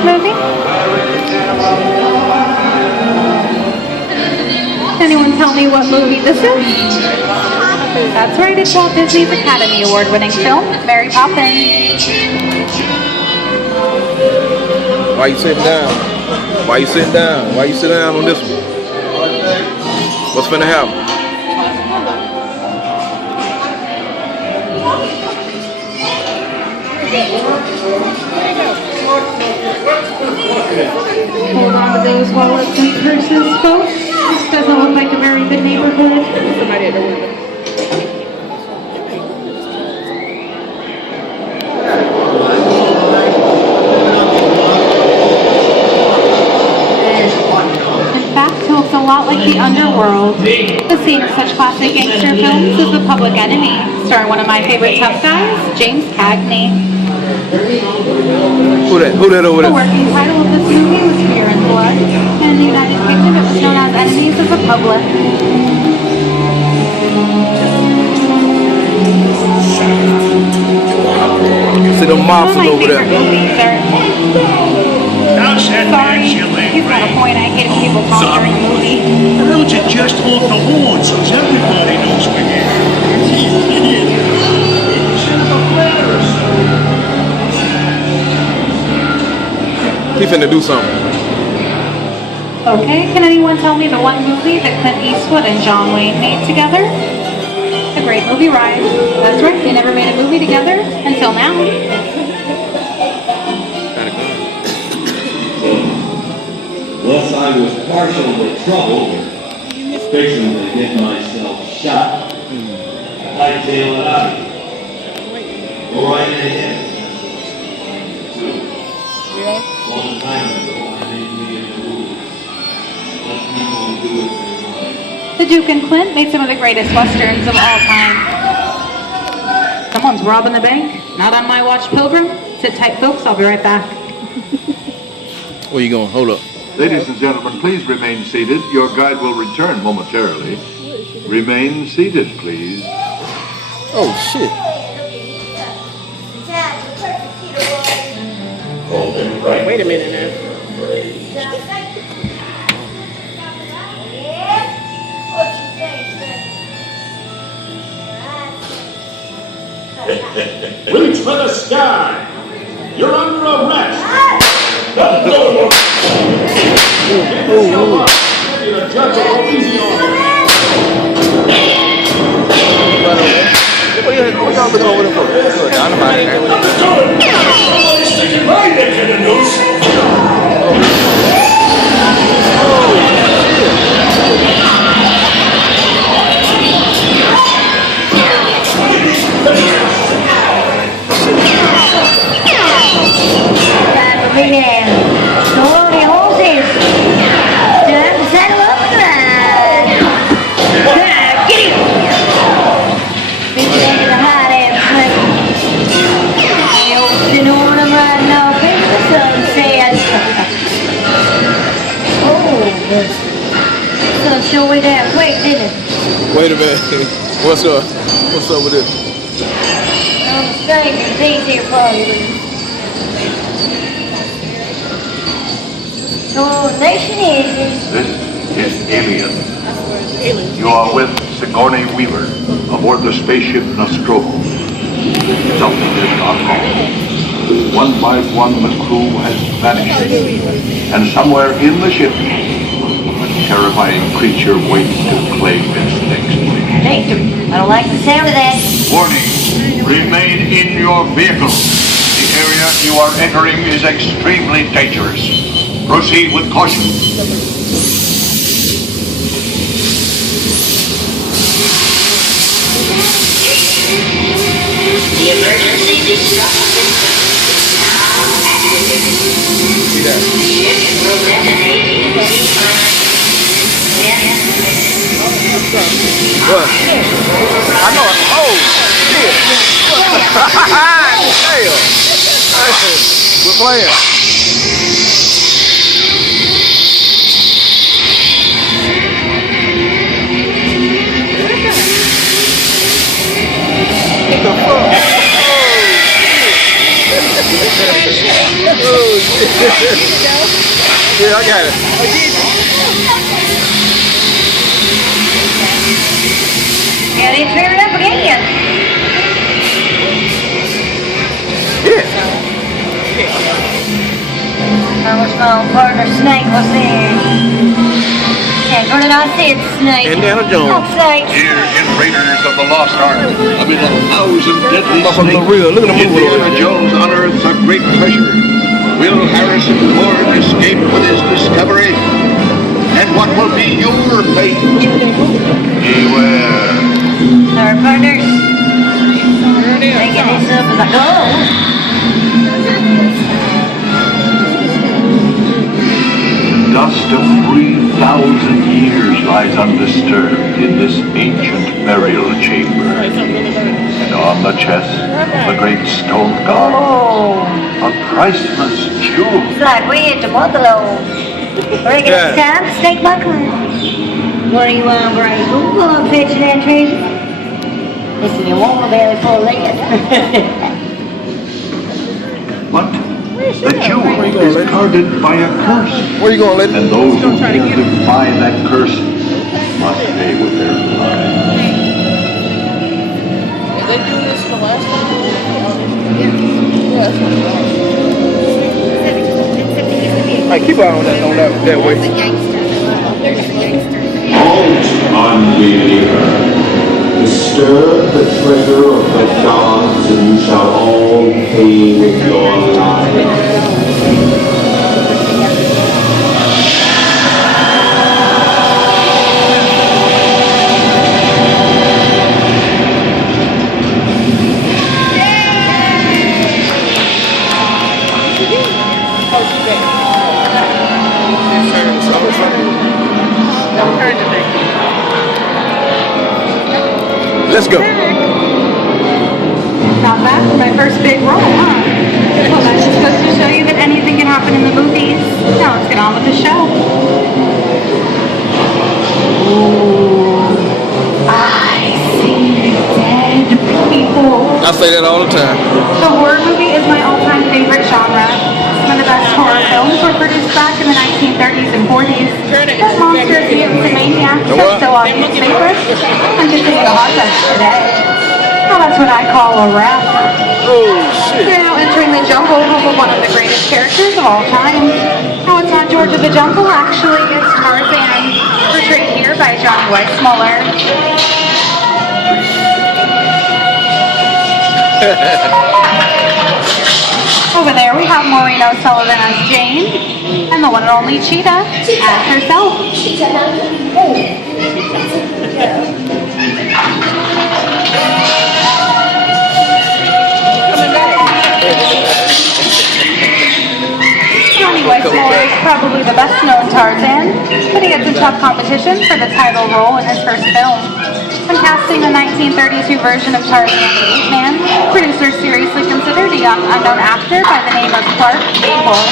this movie? Can anyone tell me what movie this is? That's right, it's Walt Disney's Academy Award-winning film, Mary Poppins. Why you sitting down? Why you sitting down? Why you sitting down on this one? What's finna happen? Hold on to those wallets and purses, folks. This doesn't look like a very good neighborhood. Somebody at the window. In fact, it looks a lot like the underworld. The scene of such classic gangster films is The Public Enemy, starring one of my favorite tough guys, James Cagney. Who that over The there? working title of this movie was Fear and Blood, and in the United Kingdom it was known as Enemies of the Public. See them mobsters over there. Sorry, he's got a point. I hate if people talk during a movie. Why don't you just hold the horn so everybody knows we're here? He finna do something. Okay, can anyone tell me the one movie that Clint Eastwood and John Wayne made together? A Great Movie Ride. That's right, they never made a movie together until now. Unless I was partially troubled, fixing to get myself shot, I'd tail it out. Go right ahead. Long time ago, I made me a rule. Let people do it their way. The Duke and Clint made some of the greatest westerns of all time. Someone's robbing the bank. Not on my watch, Pilgrim. Sit tight, folks. I'll be right back. Where you going? Hold up. Ladies and gentlemen, please remain seated. Your guide will return momentarily. Remain seated, please. Oh, shit. Wait a minute now. Reach for the sky! You're under arrest! Get yourself up! Maybe the judge will go easy on you! What y'all looking over there for? Dynamite in there. Somebody's sticking my neck in the noose! Sure way down quick, didn't it? Wait a minute. What's up? What's up with this? I'm mistaken. These here probably. So, nation is. This is Alien. You are with Sigourney Weaver aboard the spaceship Nostromo. Something has gone wrong. One by one, the crew has vanished. And somewhere in the ship, a terrifying creature waits to claim its next victim. Victor, I don't like the sound of that. Warning, remain in your vehicle. The area you are entering is extremely dangerous. Proceed with caution. The emergency destruction system now activated. See that? Ship will detonate in What? I know it. Oh, shit. Damn. We're playing. What the fuck? Oh, shit. Oh, shit. Yeah, I got it. Yeah, they threw it up again. Yeah. Our small partner Snake was there. And what did I say? It's Snake. Indiana Jones. Oh, Snake. Here in Raiders of the Lost Ark, amid 1,000 deadly Motherfucker, snakes, real. Look at the movie over Indiana there. Jones unearths a great treasure. Will Harrison Ford escape with his discovery? And what will be your fate? Beware. Our partners. Taking this up as I go. Dust of 3,000 years lies undisturbed in this ancient burial chamber. And on the chest of the great stone god, a priceless jewel. It's like we hit the buffalo. Reckon it's time to stake my claim. What do you want, Brady? Who's going to fetch that treasure? Listen, you want a belly full of lead. But the jewel is guarded by a curse. Where you going, lady? And those who defy that curse must pay with their lives. Did they do this the last time? Yeah. Hey, keep on that way. Halt, unbeliever. Disturb the treasure of the gods, and you shall all pay with your lives. Let's go. Not bad for my first big role, huh? Well, that's just supposed to show you that anything can happen in the movies. Now let's get on with the show. Ooh, I see dead people. I say that all the time. The horror movie is my all-time favorite genre. Some of the best horror films were produced back in the 1930s and 40s. That Monsters, Mutants, and Maniacs are still audience favorites. I'm just taking a hot touch today. Well, that's what I call a wrap. Oh, shit. We're now entering the jungle home of one of the greatest characters of all time. No, it's not George of the Jungle, actually. It's Tarzan, portrayed here by Johnny Weissmuller. Over there we have Maureen O'Sullivan as Jane, and the one and only Cheetah as herself. Johnny Weissmuller is probably the best known Tarzan, but he had some tough competition for the title role in his first film. When casting the 1932 version of Tarzan the Ape Man, producers seriously considered a young unknown actor by the name of Clark Gable.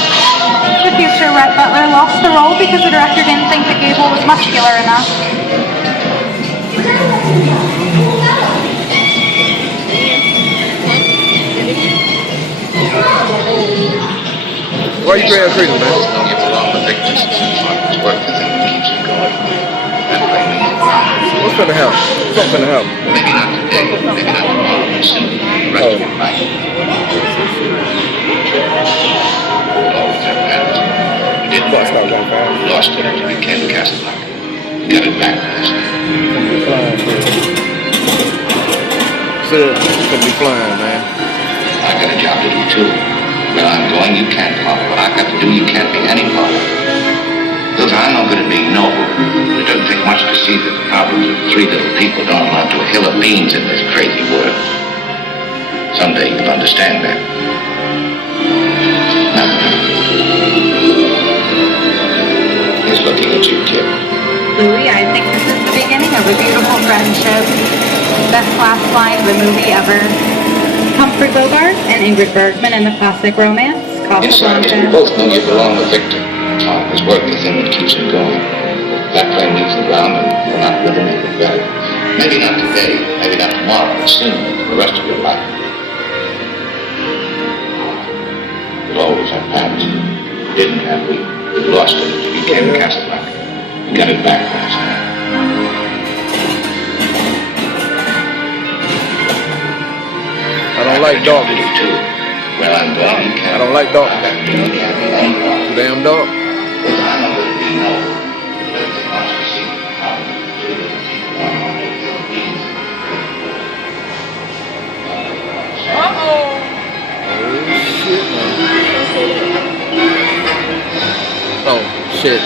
The future Rhett Butler lost the role because the director didn't think that Gable was muscular enough. Why are you trying to treat him, man? Don't give along the victims. It's worth the thing that keeps you going. That way we can find. What's gonna happen? What's gonna happen? Maybe not today, maybe not tomorrow, but soon. The rest of your life. Always have plans. You did Well, it's not going fast. lost it until you came to Castle Rock. You got it back this time. Said it's gonna be flying, man. I got a job to do too. Where I'm going, you can't follow. What I've got to do, you can't be any part of. Look, I'm no good at being noble, but it doesn't take much to see that the problems of three little people don't amount to a hill of beans in this crazy world. Someday you'll understand that. Now, he's looking at you, kid. Louis, I think this is the beginning of a beautiful friendship. Best last line of the movie ever. Humphrey Bogart and Ingrid Bergman in the classic romance, Inside, we Casablanca. both know you belong with Victor. Time is work, the thing that keeps him going. That plane leaves the ground and we're not going to make it better. Maybe not today, maybe not tomorrow, but soon, for the rest of your life. have. We lost it. It became Casablanca. We got it back last time. I don't like darkness. Well, I'm glad you can. I don't like darkness. Damn dark. Oh shit.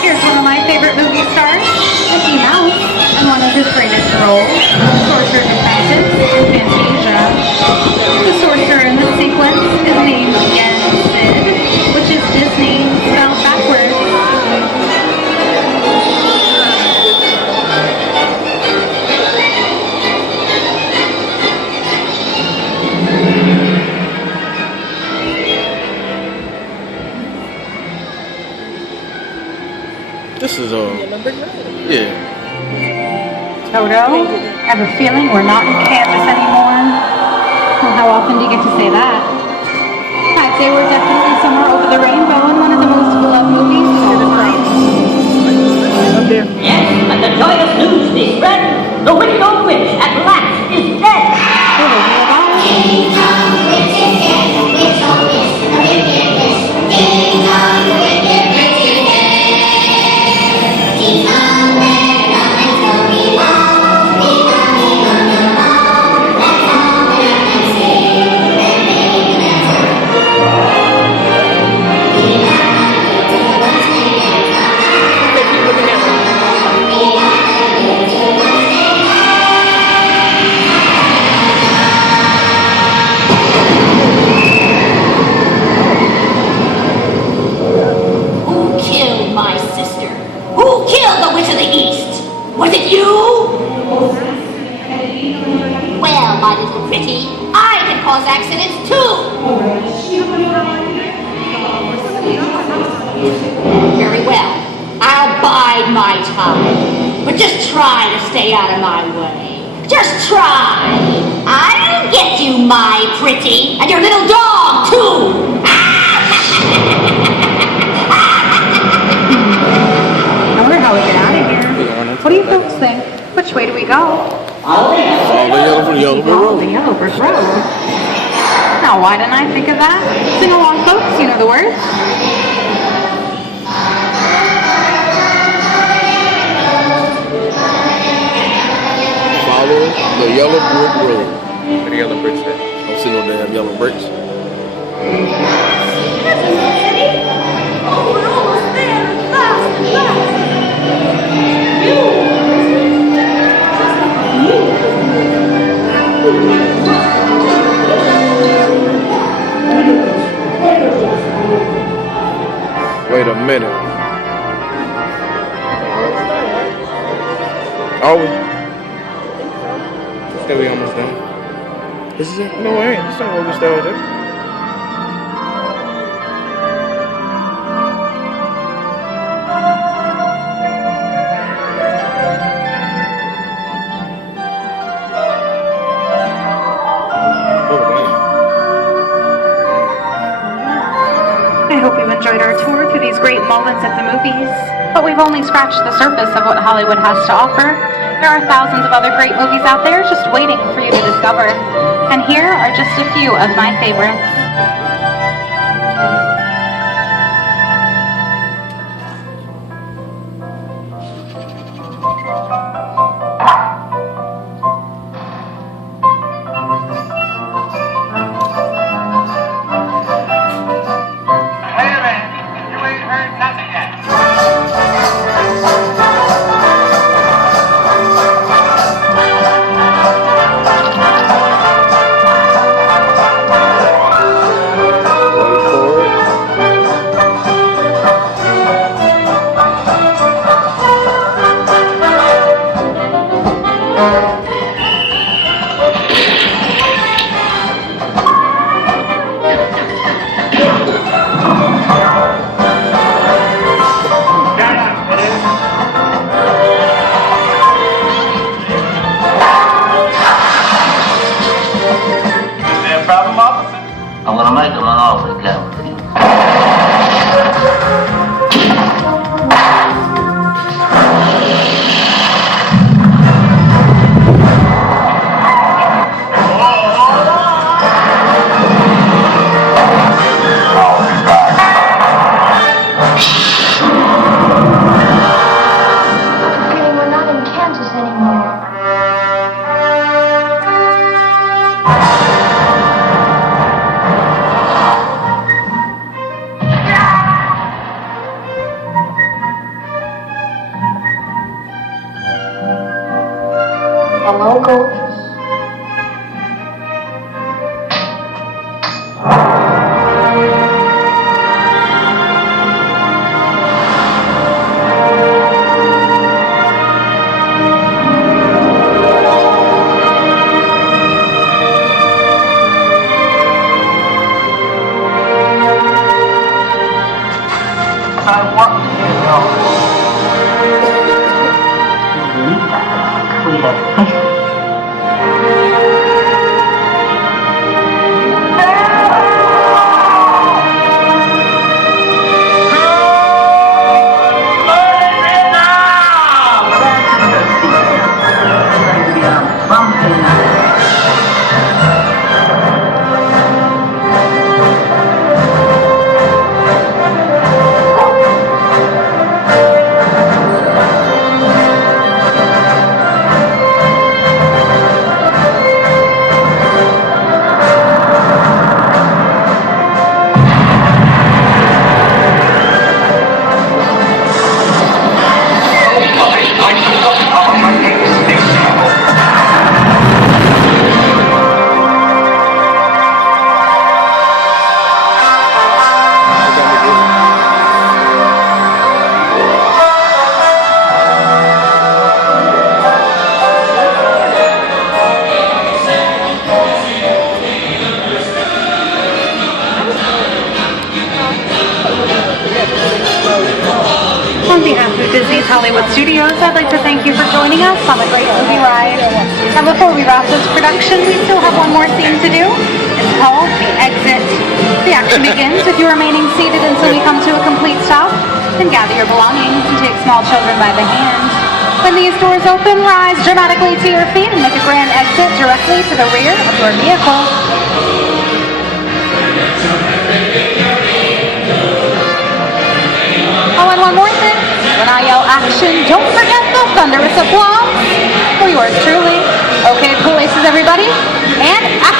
Here's one of my favorite movie stars, Mickey Mouse, and one of his greatest roles, Sorcerer's Apprentice in Fantasia. The sorcerer in this sequence is named again Sid, which is Disney spelled backwards. This is yeah. Toto, I have a feeling we're not in Kansas anymore. Well, how often do you get to say that? I'd say we're definitely somewhere over the rainbow in one of the most beloved movies of the time. Yes, and the joyous news is spread. The wicked old witch at last is dead. Was it you? Well, my little pretty, I can cause accidents too. Very well. I'll bide my time. But just try to stay out of my way. Just try. I'll get you, my pretty, and your little dog too. I wonder how we get out of here. What do you folks think? Which way do we go? All the yellow Follow the yellow brick road. Now, why didn't I think of that? Sing along, folks. You know the words. Follow the yellow brick road. Where the yellow bricks at? Don't see no damn yellow bricks. Oh, we're almost there. Last. Wait a minute. Are we? I think we almost done. This is it? No, it ain't. This ain't where we started. I hope you enjoyed our tour through these great moments at the movies, but we've only scratched the surface of what Hollywood has to offer. There are thousands of other great movies out there just waiting for you to discover, and here are just a few of my favorites. I'm gonna make him an offer, Captain. We're not in Kansas anymore. A local. I want to know. We have faces. On behalf of Disney's Hollywood Studios, I'd like to thank you for joining us on the Great Movie Ride. And before we wrap this production, we still have one more scene to do. It's called The Exit. The action begins with you remaining seated until we come to a complete stop. Then gather your belongings and take small children by the hand. When these doors open, rise dramatically to your feet and make a grand exit directly to the rear of your vehicle. Oh, and one more thing. When I yell action, don't forget the thunderous applause for yours truly. Okay, cool aces, everybody. And action.